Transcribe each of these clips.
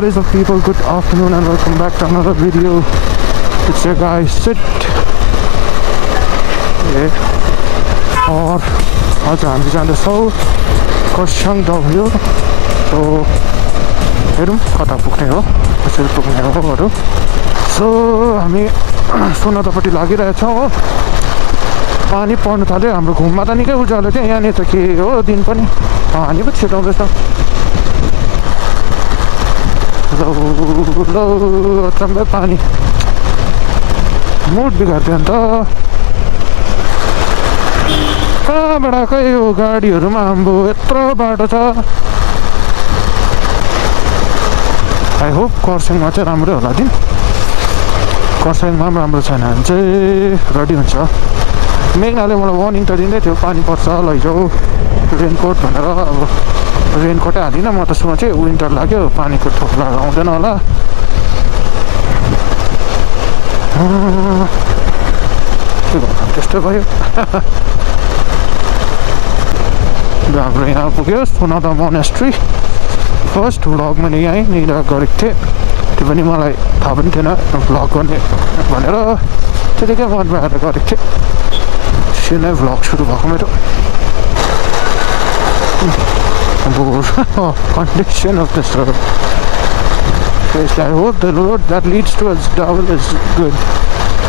What is up people, good afternoon and welcome back to another video. It's your guy Sid. और आज हामी जाँदैछौँ Kurseong Dowhill. So हेरौँ कता पुग्ने हो, कसरी पुग्ने हो. सो हामी सोनादापट्टि लागिरहेछौँ हो. पानी पर्नु थाल्यो. हाम्रो घुममा त निकै उज्यालो थियो. यहाँनिर त के हो, दिन पनि पानी पो छिटाउँदैछ. अचम्मै पानी मुड बिगार्थ्यो अन्त. कहाँबाट आएको यो गाडीहरूमा आम्बो यत्रो बाटो छ. आई होप कर्सियङमा चाहिँ राम्रै होला दिन. कर्सियङमा पनि राम्रो छैन भने चाहिँ रेडी हुन्छ. मेघनाले मलाई वार्निङ त दिँदै थियो, पानी पर्छ लैजाऊ रेनकोट भनेर. अब रेनकोटै हालिनँ म त. सोचेँ विन्टर लाग्यो, पानीको थोक लगाउँदैन होला. त्यस्तो भयो. हाम्रो यहाँ पुग्यो सोनादा मोनेस्ट्री. फर्स्ट भ्लग मैले यहीँनिर गरेको थिएँ. त्यो पनि मलाई थाहा पनि थिएन भ्लग गर्ने भनेर. त्यतिकै मनमा आएर गरेको थिएँ. त्यसरी नै भ्लग सुरु भएको मेरो. Condition of this road. I hope the road that leads towards Dowhill is good.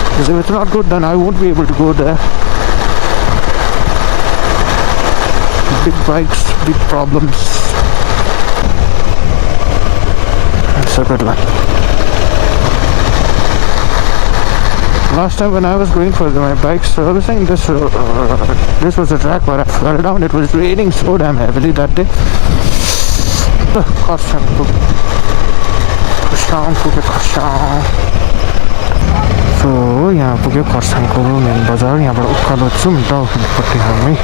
Because if it's not good, then I won't be able to go there. Big bikes, big problems. It's a good one. Last time when I was going for my bike servicing, this was a track where I fell down. It was raining so damn heavily that day. Kurseong. So यहाँ पुग्यो कर्सियङको main बजार. यहाँबाट उकालो जाउँ डाउहिलपट्टि हामी.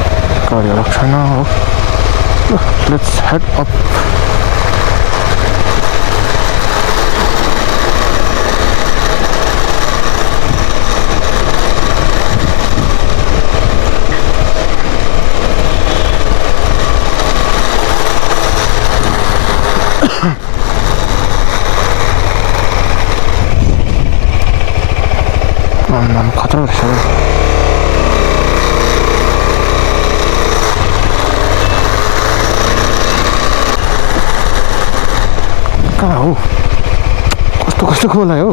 गाडीहरू छैन हो. Let's head up. खतरा रहेछ. कहाँ हो, कस्तो कस्तो खोला हो.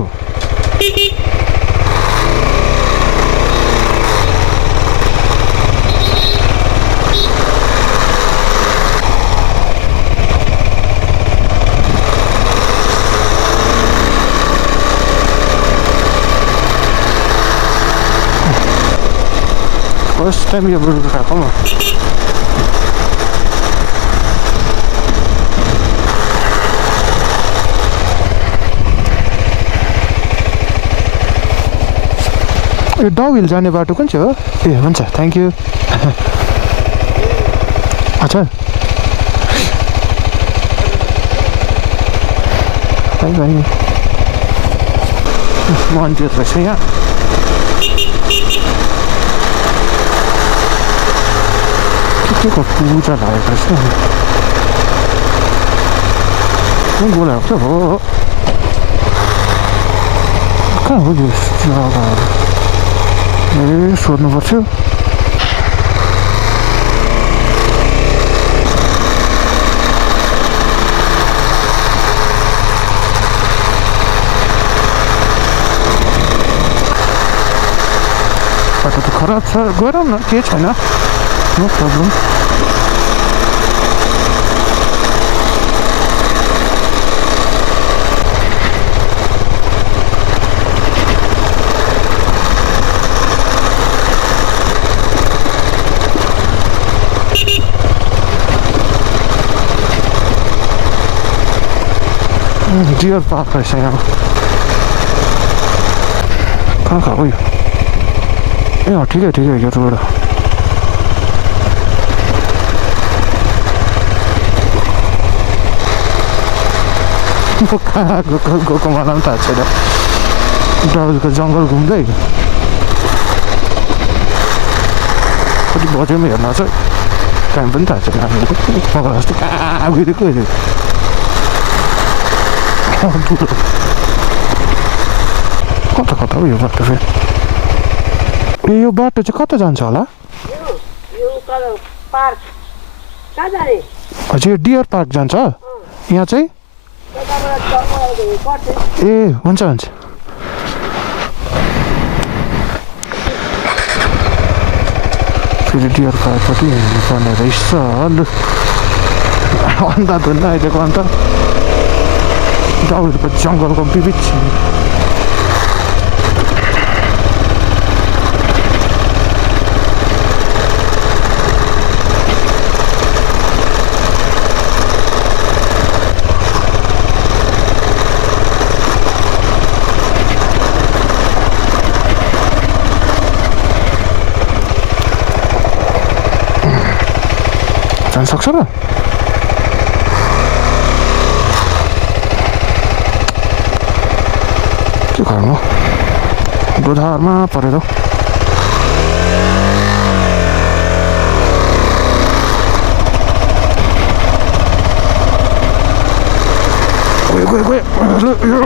फर्स्ट टाइम यो रोड उठाएको म. यो डाउहिल जाने बाटो कुन चाहिँ हो? ए हुन्छ, थ्याङ्क यू. अच्छा बाई बाई. मन्दिर रहेछ यहाँ. के को पूजा लागेको रहेछ. बोलाएको हो. कहाँ हो यो जग्गा? ए सोध्नुपर्छ. बाटो त खराब छ, गरौँ न, के छैन. No problem. डियर पार्क रहेछ यहाँ. कहाँ कहाँ हो यो? ए अँ ठिकै ठिकै यो रोड. कहाँ गएको मलाई पनि थाहा छैन. डाउहिलको जङ्गल घुम्दै कति बज्योमा हेर्न चाहिँ टाइम पनि थाहा छैन. हामीहरू जस्तो कहाँ गइदिएको. धुलो कता कता हो यो बाटो फेरि ए यो बाटो चाहिँ कता जान्छ होला हजुर डियर पार्क जान्छ यहाँ चाहिँ ए हुन्छ हुन्छ फेरि डियर पार्कपट्टि हिँड्नुपर्ने रहेछ लु अन्त धुन्न आइदिएको अन्त डाउहिलको जङ्गलको विविध जान सक्छ र के गर्नु गोधारमा परेर गयो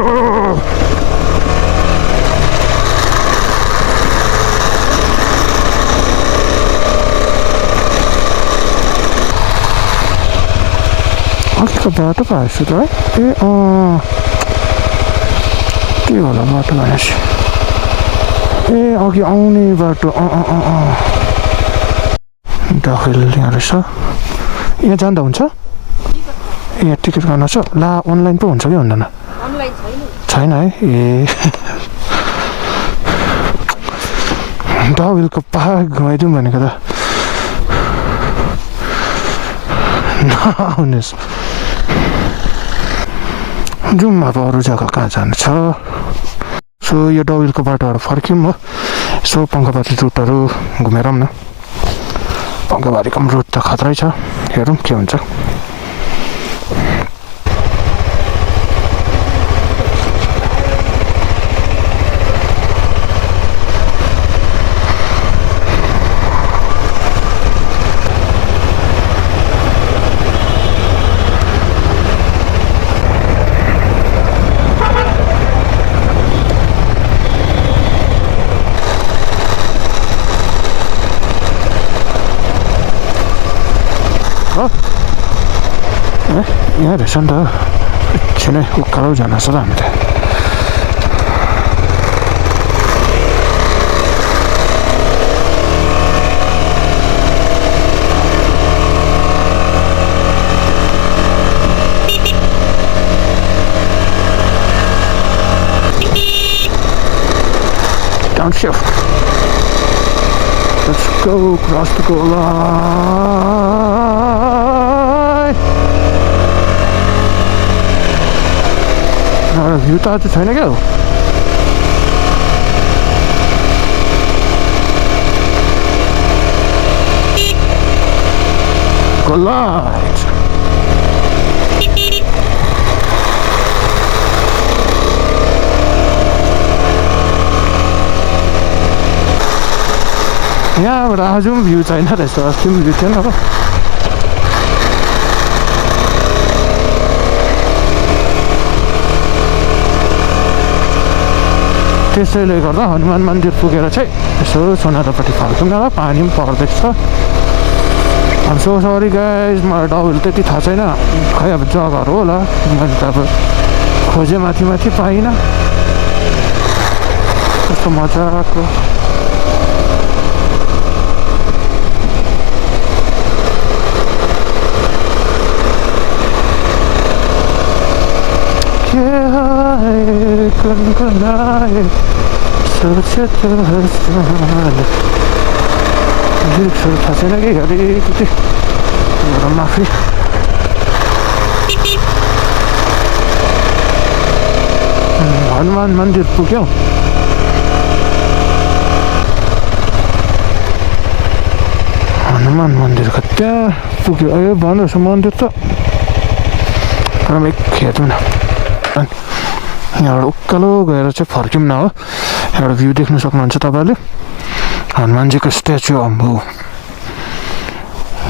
अघिको बाटो पाएछु त है ए के होला बाटो भनेपछि ए अघि आउने बाटो डाउहिल यहाँ रहेछ यहाँ जाँदा हुन्छ यहाँ टिकट गर्नु छ ला अनलाइन पो हुन्छ कि हुँदैन छैन है ए डाउहिलको पहाड घुमाइदिउँ भनेको त नआउनुहोस् जाउँ अब अरू जग्गा कहाँ जानु छ सो यो डाउहिलको बाटोहरू फर्क्यौँ हो यसो पङ्खाबारी रुटहरू घुमेर न पङ्खाबारीको पनि रुट त खतरै छ हेरौँ के हुन्छ यहाँ रहेछ नि त एकछिनै उकालो जान छ त हामी त Downshift. Let's go across the goal line. View त अझै छैन क्या गोल लाइन यहाँबाट आज पनि भ्यू छैन रहेछ अस्ति पनि भ्यू थिएन अब त्यसैले गर्दा हनुमान मन्दिर पुगेर चाहिँ यसो सोनादापट्टि फर्कौँ न पानी पनि पर्दैछ I'm so sorry guys मलाई डाउहिल त्यति थाहा छैन खै अब जग्गाहरू होला मैले त अब खोजेँ माथि माथि पाइनँ कस्तो मजाको लिरिक्सहरू थाहा छैन कि अलिकति माफी हनुमान मन्दिर पुग्यौँ हनुमान मन्दिरको त्यहाँ पुग्यो ए भन्नुहोस् मन्दिर त हेर्नु न यहाँबाट उकालो गएर चाहिँ फर्क्यौँ न हो एउटा भ्यू देख्न सक्नुहुन्छ तपाईँले हनुमानजीको स्ट्याचु अम्बु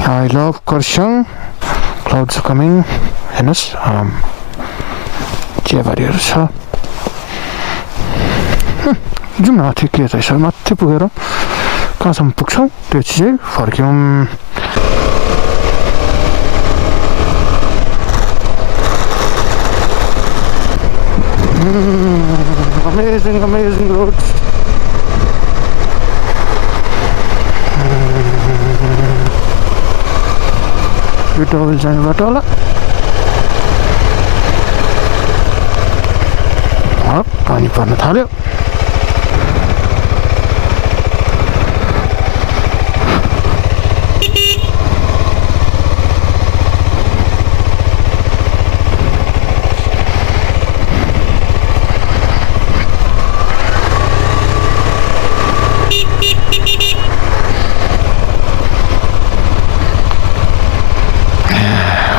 I love Kurseong clouds coming हेर्नुहोस् चियाबारीहरू छ। जाउँ न ठिकै रहेछ। माथि पुगेर कहाँसम्म पुग्छौँ त्यो चाहिँ फर्क्यौँ। Amazing road. यो डाउहिल जाने बाटो होला। पानी पर्न थाल्यो।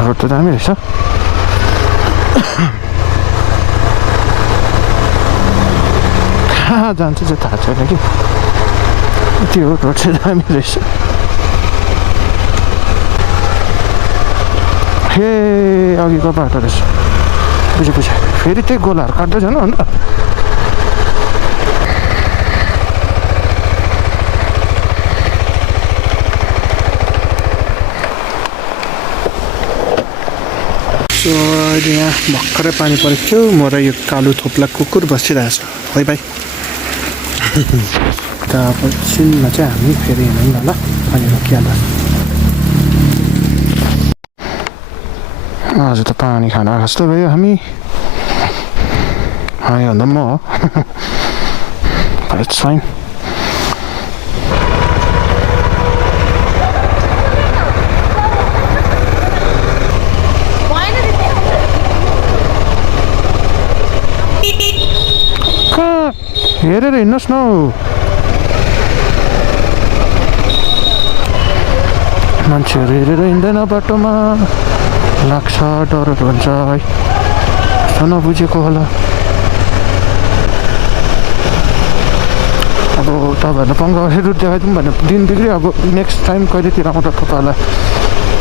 रोड त दामी रहेछ। कहाँ जान्छ चाहिँ थाहा छैन कि त्यो रोड चाहिँ दामी रहेछ। हे अघिको बाटो रहेछ। बुझेँ फेरि त्यही गोलाहरू काट्दै जानु अन्त। सो अहिले यहाँ भर्खरै पानी परेको थियो। म र यो कालो थोप्ला कुकुर बसिरहेछ। है भाइ। त एकछिनमा चाहिँ हामी फेरि हिँडौँ न ल। पानी रोकिहाल्दा आज त पानी खाना जस्तो भयो हामी। भन्दा म हो। It's fine. हेरेर हिँड्नुहोस् न। मान्छेहरू हेरेर हिँड्दैन बाटोमा। लाग्छ डरहरू हुन्छ है। यस्तो नबुझेको होला। अब तपाईँहरूलाई पङ्खाबारी रुट देखाइदिउँ भने दिन बिग्रियो। अब नेक्स्ट टाइम कहिलेतिर आउँदा तपाईँहरूलाई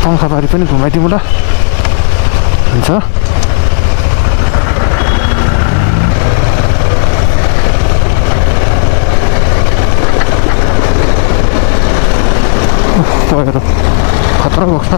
पङ्खाबारी पनि घुमाइदिउँ ल। हुन्छ। खतरा भएको छ।